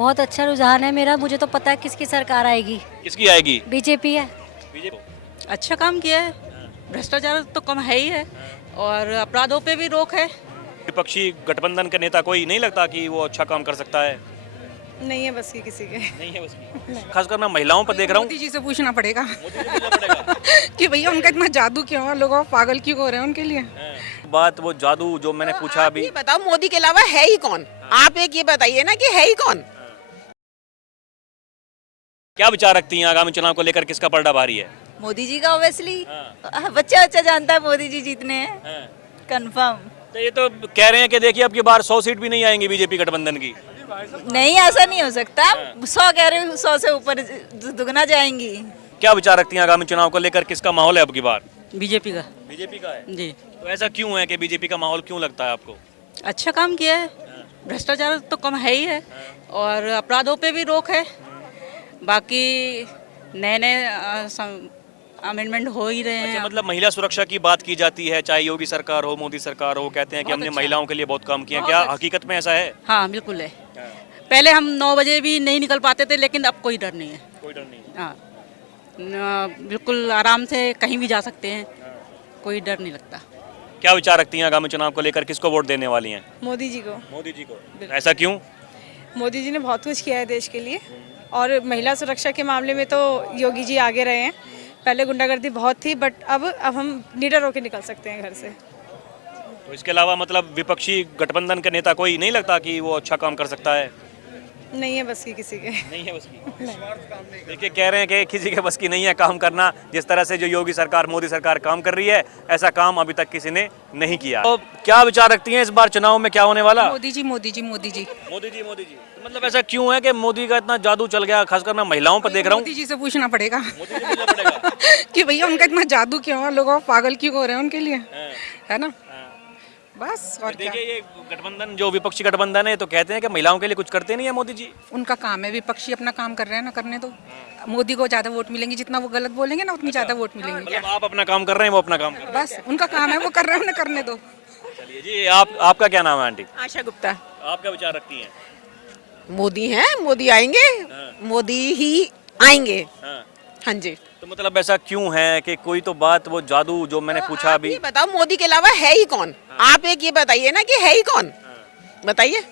बहुत अच्छा रुझान है मेरा। मुझे तो पता है किसकी सरकार आएगी। किसकी आएगी? बीजेपी है। बीजेपी। अच्छा काम किया है, भ्रष्टाचार तो कम है ही है और अपराधों पे भी रोक है। विपक्षी गठबंधन का नेता कोई नहीं लगता कि वो अच्छा काम कर सकता है? नहीं है बस की किसी के। नहीं है उसकी। खासकर मैं महिलाओं पर देख रहा हूँ। मोदी जी से पूछना पड़ेगा मोदी से पूछना पड़ेगा। कि भैया उनका इतना जादू क्यों है, लोग पागल क्यों हो रहे हैं उनके लिए। बात वो जादू जो मैंने पूछा अभी। ये बताओ मोदी के अलावा है ही कौन? आप एक ये बताइए ना कि है ही कौन? क्या विचार रखती हैं आगामी चुनाव को लेकर, किसका पलड़ा भारी है? मोदी जी का ऑब्वियसली बच्चा बच्चा जानता है मोदी जी जीतने हैं कंफर्म। तो ये तो कह रहे हैं कि देखिए अब की बार 100 सीट भी नहीं आएंगी बीजेपी गठबंधन की। नहीं, ऐसा नहीं हो सकता। 100 कह रहे हो, 100 से ऊपर दुगना जाएंगी। क्या विचार रखती हैं आगामी चुनाव को लेकर, किसका माहौल है अब की बार? बीजेपी का। बीजेपी का है जी, तो ऐसा क्यों है कि बीजेपी का माहौल क्यों लगता है आपको? अच्छा काम किया है, भ्रष्टाचार तो कम है ही है और अपराधों पे भी रोक है। बाकी नए नए अमेंडमेंट हो ही रहे हैं। अच्छा, मतलब महिला सुरक्षा की बात की जाती है, चाहे योगी सरकार हो मोदी सरकार हो, कहते हैं कि हमने महिलाओं के लिए बहुत काम किया। क्या हकीकत में ऐसा है? हाँ बिल्कुल है। पहले हम 9 बजे भी नहीं निकल पाते थे, लेकिन अब कोई डर नहीं है। कोई डर नहीं। हाँ बिल्कुल आराम से कहीं भी जा सकते हैं, कोई डर नहीं लगता। क्या विचार रखती हैं आगामी चुनाव को लेकर, किसको वोट देने वाली हैं? मोदी जी को। मोदी जी को। ऐसा क्यों? मोदी जी ने बहुत कुछ किया है देश के लिए और महिला सुरक्षा के मामले में तो योगी जी आगे रहे हैं। पहले गुंडागर्दी बहुत थी बट अब हम निडर होकर निकल सकते हैं घर से। तो इसके अलावा मतलब विपक्षी गठबंधन का नेता कोई नहीं लगता कि वो अच्छा काम कर सकता है? नहीं है बस की किसी के। नहीं है उसकी। देखिए कह रहे हैं कि किसी के बस की नहीं है काम करना। जिस तरह से जो योगी सरकार मोदी सरकार काम कर रही है, ऐसा काम अभी तक किसी ने नहीं किया। तो क्या विचार रखती हैं इस बार चुनाव में क्या होने वाला? मोदी जी मोदी जी मोदी जी मोदी जी मोदी जी। तो मतलब ऐसा क्यों है कि मोदी का इतना जादू चल गया? खासकर मैं महिलाओं पर देख रहा हूँ। मोदी जी से पूछना पड़ेगा मोदी से पूछना पड़ेगा कि भैया उनका इतना जादू क्यों है, लोग पागल क्यों हो रहे हैं उनके लिए, है ना। बस और क्या। देखिए ये गठबंधन जो विपक्षी गठबंधन है तो कहते हैं कि महिलाओं के लिए कुछ करते नहीं है मोदी जी। उनका काम है, विपक्षी अपना काम कर रहे हैं ना, करने दो। मोदी को ज्यादा वोट मिलेंगे, जितना वो गलत बोलेंगे ना उतनी ज्यादा वोट मिलेंगे। मतलब आप अपना काम कर रहे हैं, वो अपना काम कर रहे हैं। बस उनका काम है, वो कर रहे हैं, उन्हें करने दो। चलिए जी, आपका क्या नाम है आंटी? आशा गुप्ता। आप क्या विचार रखती हैं? मोदी हैं, मोदी आएंगे, मोदी ही आएंगे। हाँ जी। तो मतलब ऐसा क्यों है कि कोई तो बात वो जादू जो मैंने पूछा अभी। ये बताओ मोदी के अलावा है ही कौन? आप एक ये बताइए ना कि है ही कौन? बताइए,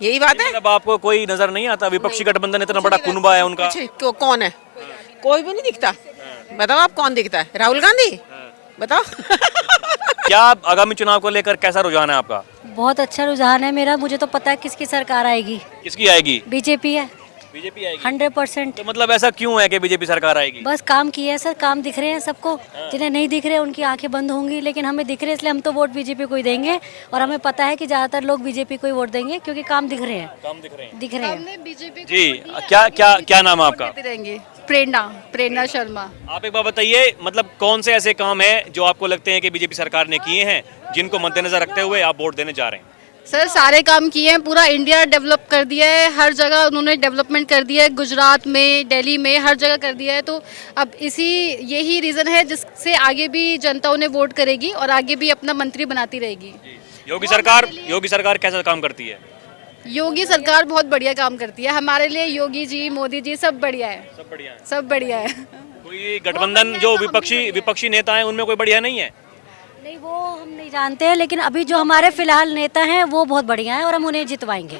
यही बात है। मतलब आपको कोई नजर नहीं आता? विपक्षी गठबंधन इतना बड़ा कुनबा है उनका। कौन है? कोई भी नहीं दिखता। बताओ आप कौन दिखता है? राहुल गांधी? बताओ। क्या आगामी चुनाव को लेकर कैसा रुझान है आपका? बहुत अच्छा रुझान है मेरा। मुझे तो पता है किसकी सरकार आएगी। किसकी आएगी? बीजेपी है। बीजेपी आएगी। 100%। तो मतलब ऐसा क्यों है कि बीजेपी सरकार आएगी? बस काम किया है सर, काम दिख रहे हैं सबको। जिन्हें नहीं दिख रहे उनकी आंखें बंद होंगी, लेकिन हमें दिख रहे हैं इसलिए हम तो वोट बीजेपी को ही देंगे। और हमें पता है कि ज्यादातर लोग बीजेपी को ही वोट देंगे क्योंकि काम दिख रहे हैं। काम दिख रहे हैं। दिख रहे हैं। जी, क्या नाम है आपका? प्रेरणा शर्मा। आप एक बात बताइए, मतलब कौन से ऐसे काम है जो आपको लगते हैं कि बीजेपी सरकार ने किए हैं, जिनको मद्देनजर रखते हुए आप वोट देने जा रहे हैं? सर सारे काम किए हैं, पूरा इंडिया डेवलप कर दिया है, हर जगह उन्होंने डेवलपमेंट कर दिया है, गुजरात में, दिल्ली में, हर जगह कर दिया है। तो अब यही रीज़न है जिससे आगे भी जनता उन्हें वोट करेगी और आगे भी अपना मंत्री बनाती रहेगी। योगी सरकार कैसा काम करती है? योगी सरकार बहुत बढ़िया काम करती है हमारे लिए। योगी जी, मोदी जी सब बढ़िया है। सब बढ़िया है। सब बढ़िया है। कोई गठबंधन जो विपक्षी नेता है उनमें कोई बढ़िया नहीं है? नहीं, वो हम नहीं जानते हैं, लेकिन अभी जो हमारे फिलहाल नेता हैं वो बहुत बढ़िया हैं और हम उन्हें जितवाएंगे।